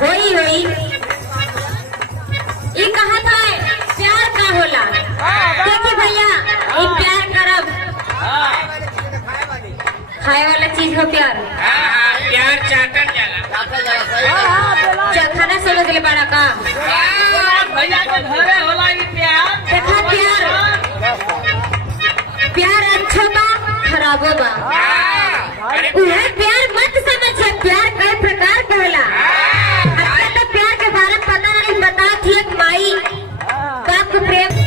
होई होई ये कहा था प्यार का होला। देखिए भैया ये प्यार करब खाए वाला चीज हो प्यार। प्यार चाटल जाला खाना समझ ले बड़ा का भैया के घरे होला ई प्यार। देखा प्यार अच्छा बा खराबो बा। उहे प्यार मत समझे, प्यार कई प्रकार के होला। अच्छा तो प्यार के बारे में पता नहीं बता थी एक माई बाप प्रेम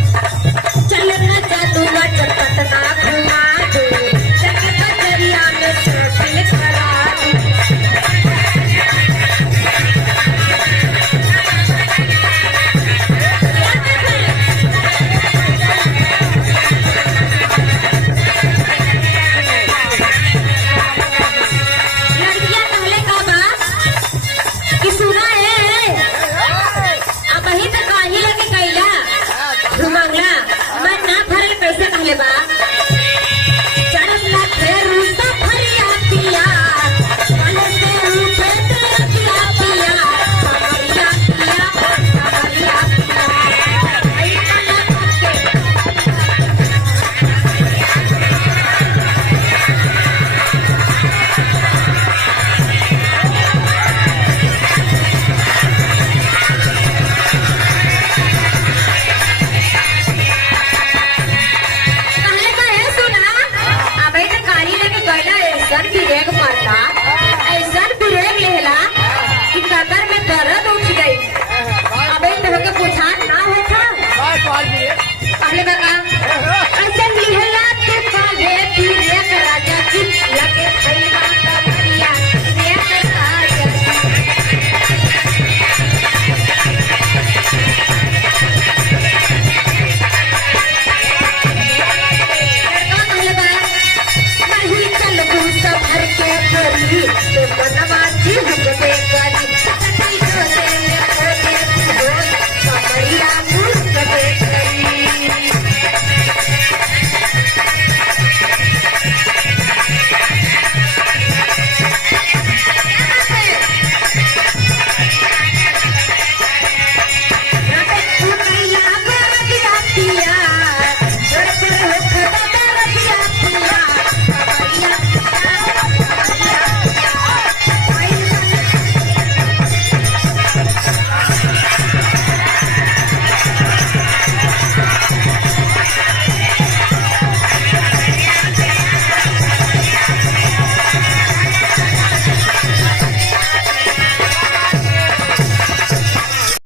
चलना जादू ना चटपट ना घुमा दे चटपट दरिया में सर्फिंग करा दे। ऐसा ब्रेक लेला कि कमर में दर्द उठ गई। अबे तो पूछा ना होता पहले